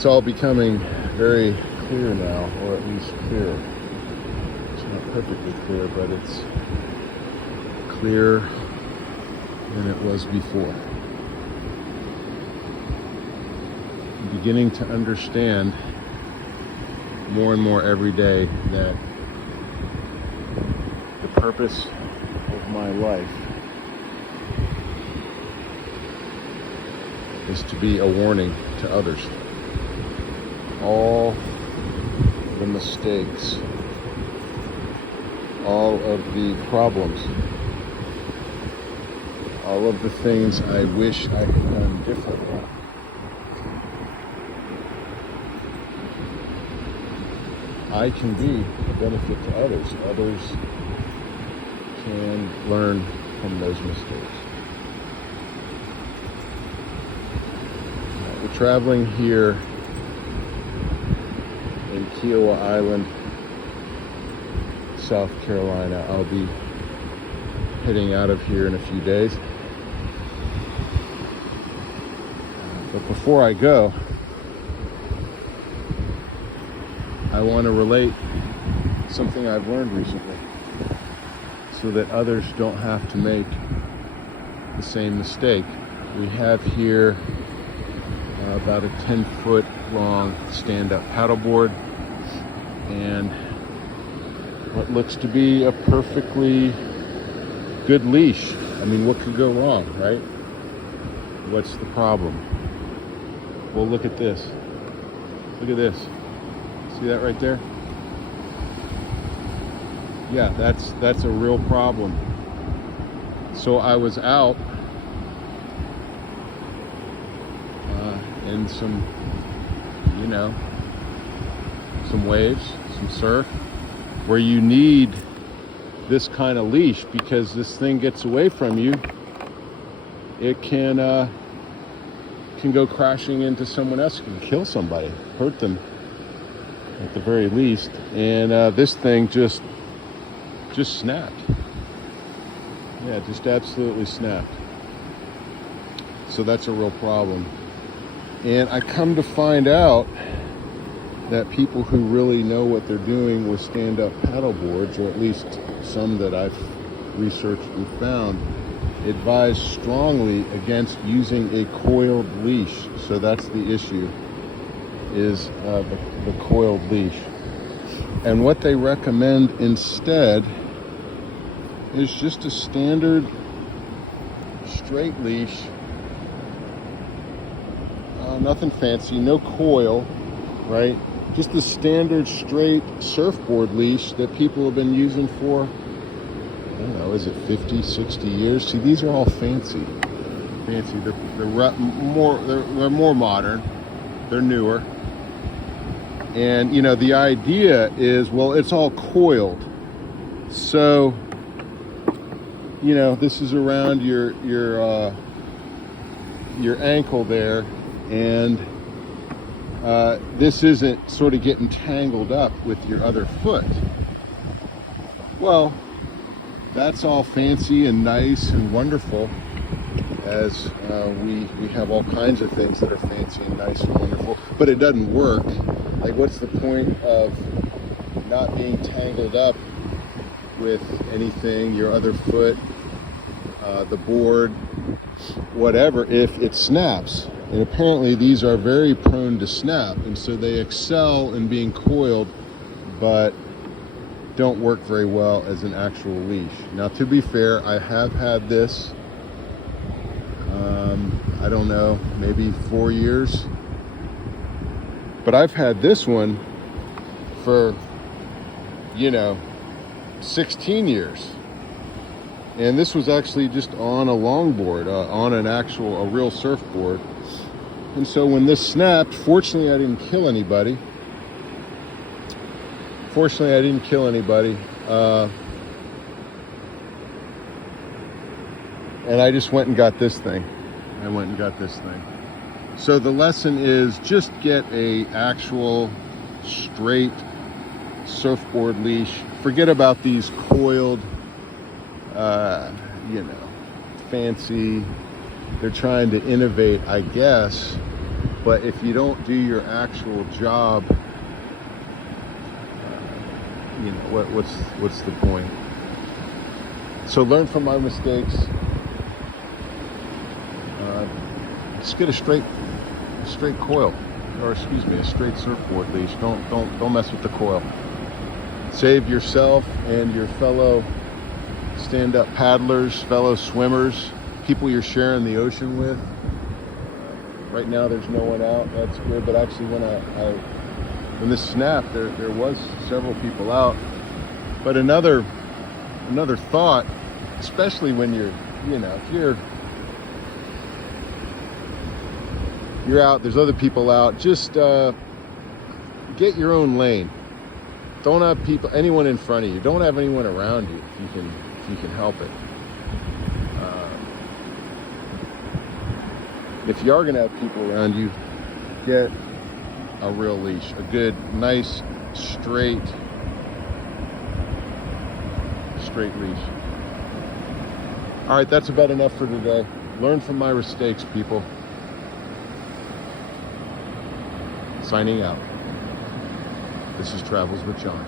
it's all becoming very clear now, or at least clear. It's not perfectly clear, but it's clearer than it was before. I'm beginning to understand more and more every day that the purpose of my life is to be a warning to others. All the mistakes, all of the problems, all of the things I wish I had done differently. I can be a benefit to others. Others can learn from those mistakes. We're traveling here in Kiawah Island, South Carolina. I'll be heading out of here in a few days. But before I go, I want to relate something I've learned recently so that others don't have to make the same mistake. We have here about a 10-foot long stand-up paddleboard and what looks to be a perfectly good leash. I mean, what could go wrong, right? What's the problem? Well, look at this. Look at this. See that right there? Yeah, that's a real problem. So I was out in some, some waves, some surf, where you need this kind of leash because this thing gets away from you. It can go crashing into someone else, can kill somebody, hurt them at the very least. And this thing just snapped. Yeah, just absolutely snapped. So that's a real problem. And I come to find out that people who really know what they're doing with stand-up paddle boards, or at least some that I've researched and found, advise strongly against using a coiled leash. So that's the issue, is the coiled leash. And what they recommend instead is just a standard straight leash. Nothing fancy, no coil, right? Just the standard straight surfboard leash that people have been using for, I don't know, is it 50, 60 years? See, these are all fancy. They're more modern, they're newer. And the idea is, well, it's all coiled. So, this is around your ankle there, and this isn't sort of getting tangled up with your other foot. Well, that's all fancy and nice and wonderful, as we have all kinds of things that are fancy and nice and wonderful, but it doesn't work. Like, what's the point of not being tangled up with anything, your other foot, the board, whatever, if it snaps? And apparently these are very prone to snap, and so they excel in being coiled, but don't work very well as an actual leash. Now, to be fair, I have had this, I don't know, maybe 4 years. But I've had this one for, 16 years. And this was actually just on a longboard, on a real surfboard. And so when this snapped, fortunately I didn't kill anybody. And I just went and got this thing. So the lesson is, just get a actual straight surfboard leash. Forget about these coiled, fancy. They're trying to innovate, I guess, But if you don't do your actual job, you know, what's the point? So learn from my mistakes. Just get a straight coil, or excuse me, a straight surfboard leash. Don't mess with the coil. Save yourself and your fellow stand-up paddlers, fellow swimmers, people you're sharing the ocean with. Right now there's no one out. That's good. But actually, when this snapped, there was several people out. But another thought, especially when if you're out, there's other people out, just get your own lane. Don't have anyone in front of you. Don't have anyone around you if you can help it. If you are going to have people around you, get a real leash, a good, nice, straight leash. All right, that's about enough for today. Learn from my mistakes, people. Signing out. This is Travels with John.